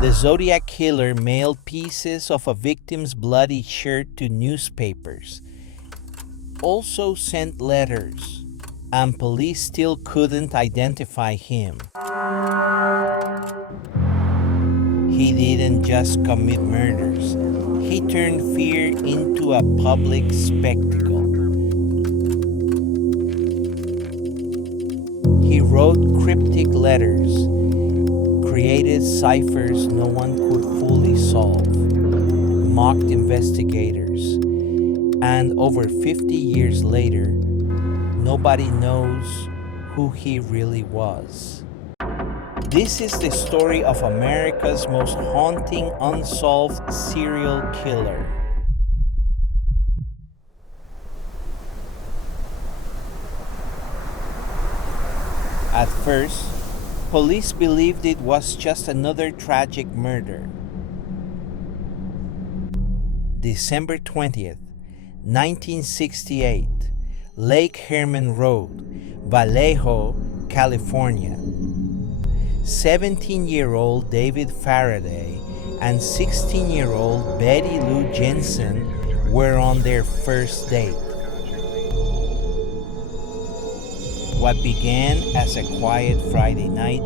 The Zodiac Killer mailed pieces of a victim's bloody shirt to newspapers, also sent letters, and police still couldn't identify him. He didn't just commit murders, he turned fear into a public spectacle. He wrote cryptic letters, created ciphers no one could fully solve, mocked investigators, and over 50 years later, nobody knows who he really was. This is the story of America's most haunting unsolved serial killer. At first, police believed it was just another tragic murder. December 20th, 1968, Lake Herman Road, Vallejo, California. 17-year-old David Faraday and 16-year-old Betty Lou Jensen were on their first date. What began as a quiet Friday night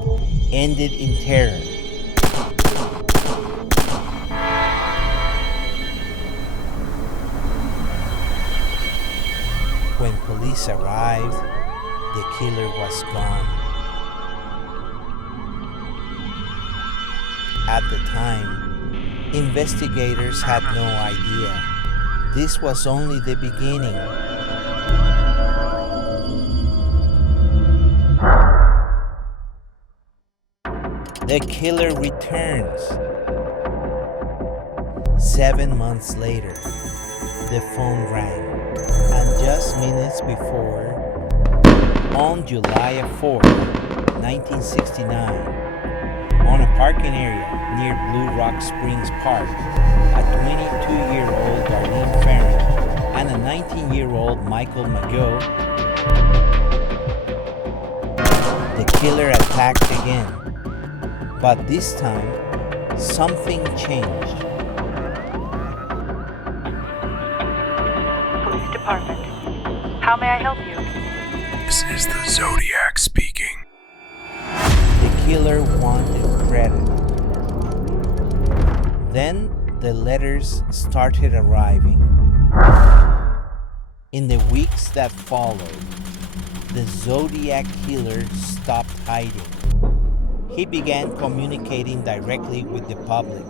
ended in terror. When police arrived, the killer was gone. At the time, investigators had no idea. This was only the beginning. The killer returns. 7 months later, the phone rang, and just minutes before, on July 4, 1969, on a parking area near Blue Rock Springs Park, a 22-year-old Darlene Farron and a 19-year-old Michael McGill, the killer attacked again. But this time, something changed. Police Department. How may I help you? This is the Zodiac speaking. The killer wanted credit. Then the letters started arriving. In the weeks that followed, the Zodiac Killer stopped hiding. He began communicating directly with the public.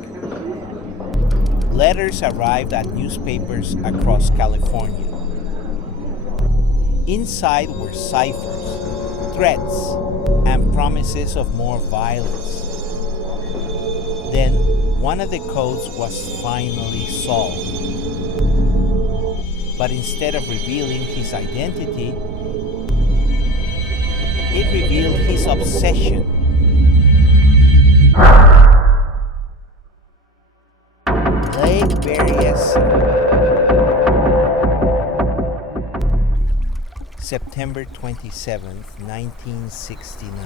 Letters arrived at newspapers across California. Inside were ciphers, threats, and promises of more violence. Then, one of the codes was finally solved. But instead of revealing his identity, it revealed his obsession. Lake Berryessa, September 27th, 1969.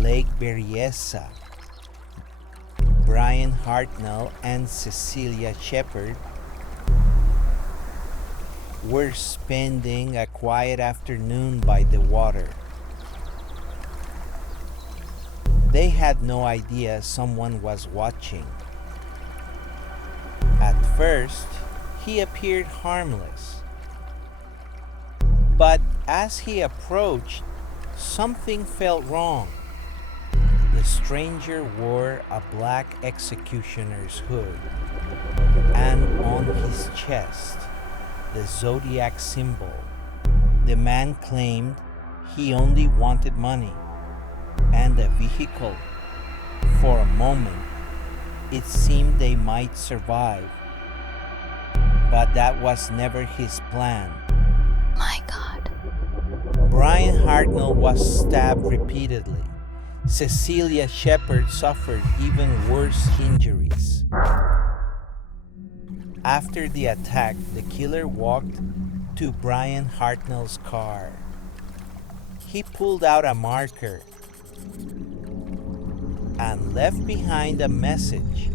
Lake Berryessa. Brian Hartnell and Cecilia Shepard were spending a quiet afternoon by the water. They had no idea someone was watching. At first, he appeared harmless. But as he approached, something felt wrong. The stranger wore a black executioner's hood, and on his chest, the Zodiac symbol. The man claimed he only wanted money and a vehicle. For a moment, it seemed they might survive, but that was never his plan. My God. Brian Hartnell was stabbed repeatedly. Cecilia Shepard suffered even worse injuries. After the attack, the killer walked to Brian Hartnell's car. He pulled out a marker. and left behind a message,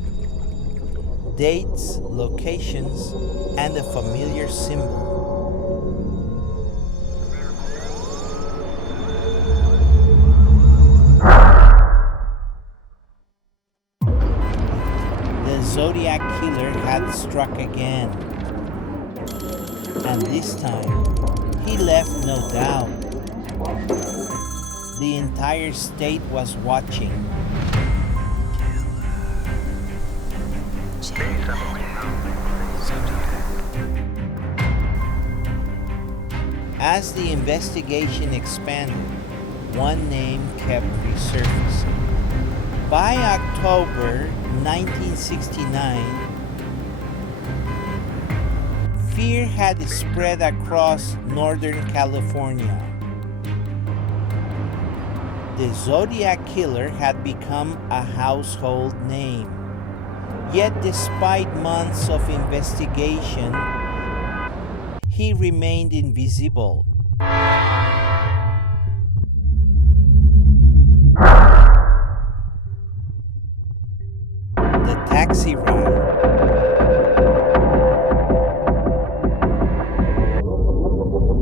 dates, locations, and a familiar symbol. The Zodiac Killer had struck again, and this time he left no doubt. The entire state was watching. As the investigation expanded, one name kept resurfacing. By October 1969, fear had spread across Northern California. The Zodiac Killer had become a household name. Yet despite months of investigation, he remained invisible. The taxi ride.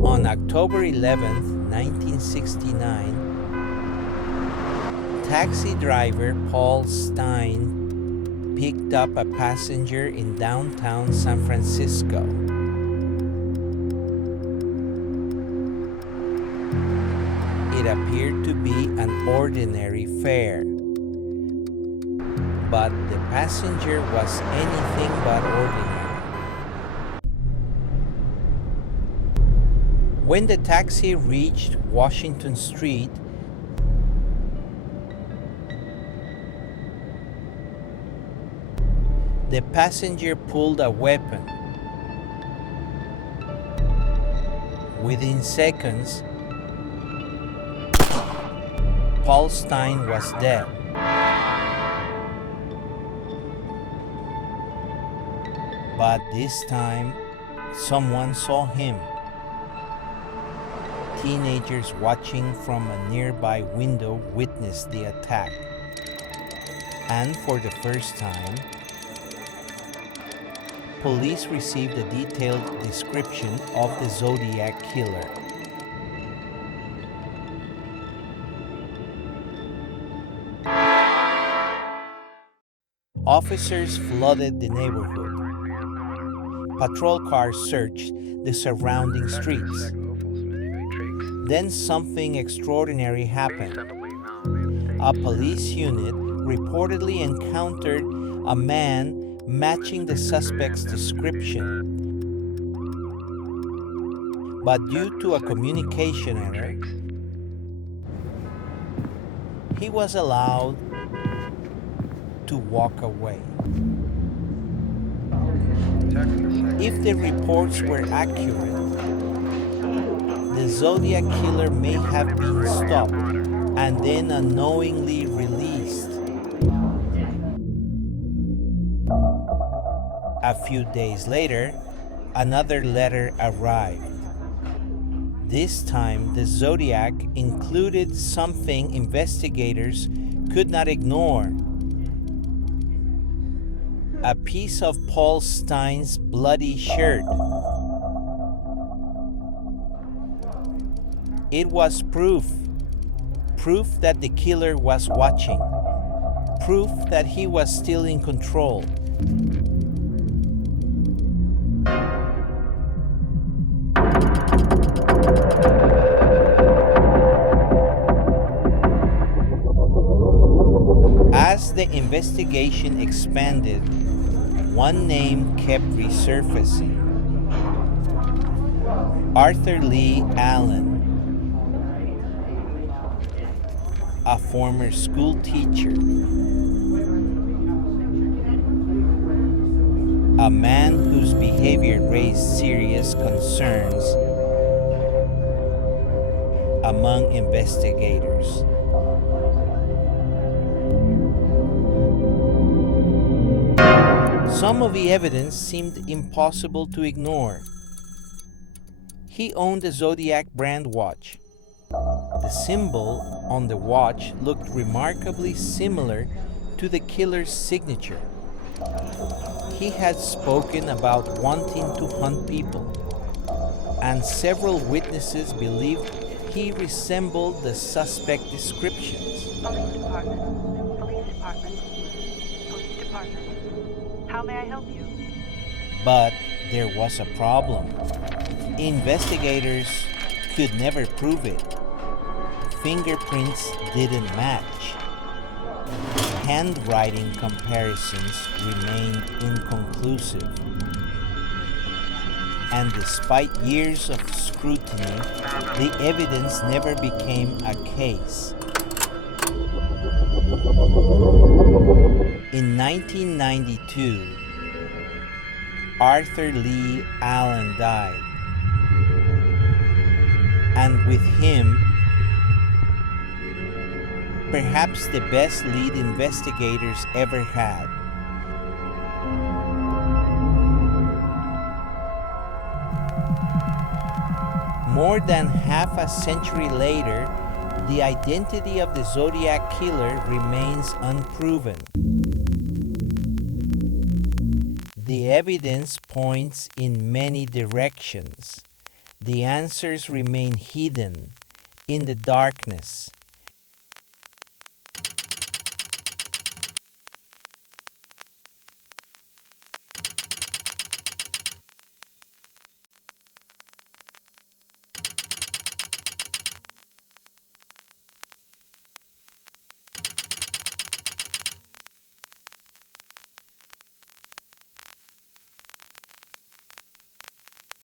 On October 11th, 1969, taxi driver Paul Stein picked up a passenger in downtown San Francisco. It appeared to be an ordinary fare, but the passenger was anything but ordinary. When the taxi reached Washington Street, the passenger pulled a weapon. Within seconds, Paul Stein was dead. But this time, someone saw him. Teenagers watching from a nearby window witnessed the attack. And for the first time, police received a detailed description of the Zodiac Killer. Officers flooded the neighborhood. Patrol cars searched the surrounding streets. Then something extraordinary happened. A police unit reportedly encountered a man matching the suspect's description. But due to a communication error, he was allowed to walk away. If the reports were accurate, the Zodiac Killer may have been stopped and then unknowingly released. A few days later, another letter arrived. This time, the Zodiac included something investigators could not ignore: a piece of Paul Stein's bloody shirt. It was proof that the killer was watching, proof that he was still in control. As the investigation expanded, one name kept resurfacing: Arthur Lee Allen, a former school teacher, a man whose behavior raised serious concerns among investigators. Some of the evidence seemed impossible to ignore. He owned a Zodiac brand watch. The symbol on the watch looked remarkably similar to the killer's signature. He had spoken about wanting to hunt people, and several witnesses believed he resembled the suspect descriptions. Police department. Police department. Police department. How may I help you? But there was a problem. Investigators could never prove it. Fingerprints didn't match. Handwriting comparisons remained inconclusive. And despite years of scrutiny, the evidence never became a case. In 1992, Arthur Lee Allen died, and with him, perhaps the best lead investigators ever had. More than half a century later, the identity of the Zodiac Killer remains unproven. The evidence points in many directions. The answers remain hidden in the darkness,